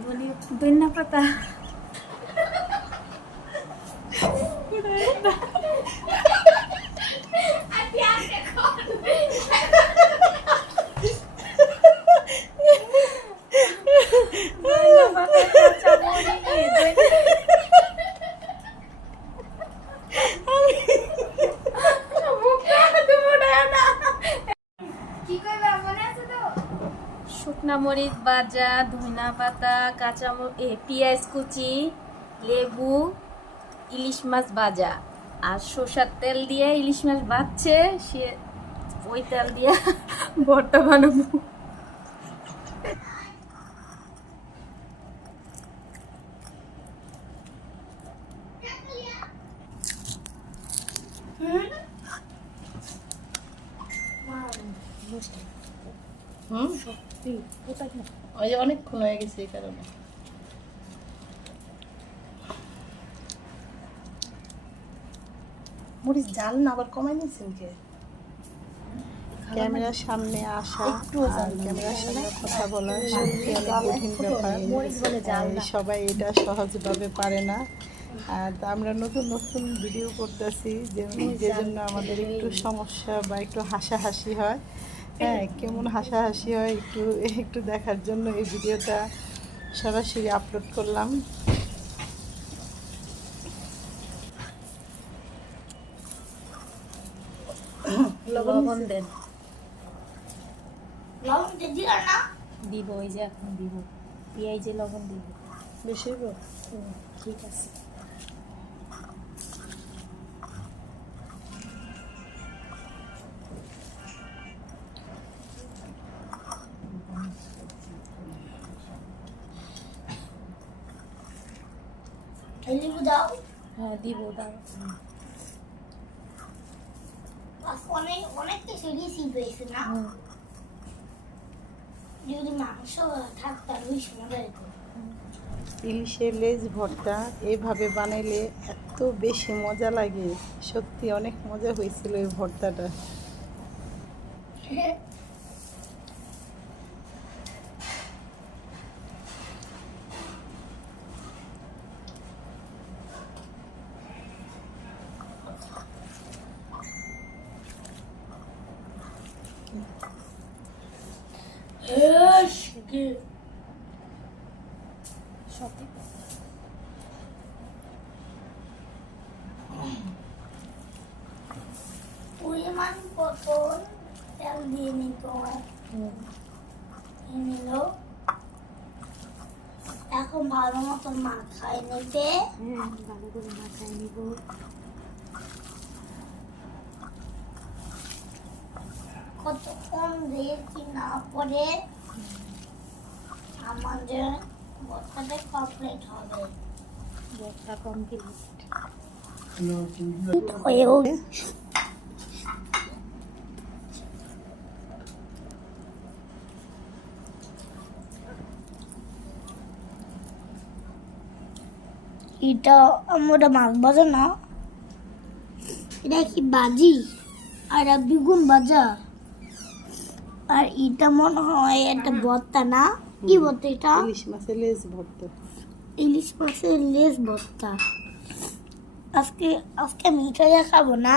বলি ধনিয়া পাতা শুকনা মরিচ ভাজা, ধনিয়া পাতা, কাঁচা পেঁয়াজ কুচি, লেবু, ইলিশ মাছ ভাজা আর সরষের তেল দিয়ে ইলিশ মাছ ভাজছে, সে ওই তেল দিয়ে ভর্তা বানাবো। অনেকক্ষণ হয়ে গেছে এই কারণে। মরিচ জাল না আবার কমাই নিয়েছেন কে? ক্যামেরার সামনে আসা আর ক্যামেরার সামনে কথা বলা সত্যি অনেক কঠিন ব্যাপার। সবাই এটা সহজভাবে পারে না। আর আমরা নতুন নতুন ভিডিও করতেছি, যে জন্য আমাদের একটু সমস্যা বা একটু হাসাহাসি হয়। হ্যাঁ, কেমন হাসাহাসি হয় একটু দেখার জন্য এই ভিডিওটা সরাসরি আপলোড করলাম। লবণ দেন, লবণ দিদি না দিব ওই যে এখন দিব, পেঁয়াজে লবণ দিব। বেশি ঠিক আছে। লেবু দাও। হ্যাঁ দিব, দাও। অনেকটা সিরিয়াসই পেয়েছে না। যদি মাংস থাকতো আর বেশি মজা হতো। ইলিশের লেজ ভর্তা এভাবে বানাইলে এত বেশি মজা লাগে, সত্যি অনেক মজা হয়েছিল এই ভর্তাটা। সত্যি পরিমাণ পটল তেল দিয়ে নিত, নিল। এখন ভালো মতন মাখায় নিতে। ভালো করে মাখায় নিব। কতক্ষণ দিয়েছি না পরে আমাদের ভর্তাটা কমপ্লিট হবে। ভর্তা কমপ্লিট হয়েও এটা আমরা মাছ ভাজা না, এটা কি বাজি আর বেগুন ভাজা, আর এটা মনে হয় একটা ভর্তা না। কি ভর্তা এটা? ইলিশ মাছের লেজ ভর্তা। ইলিশ মাছের লেজ ভর্তা। আজকে আমি এটা খাবো না।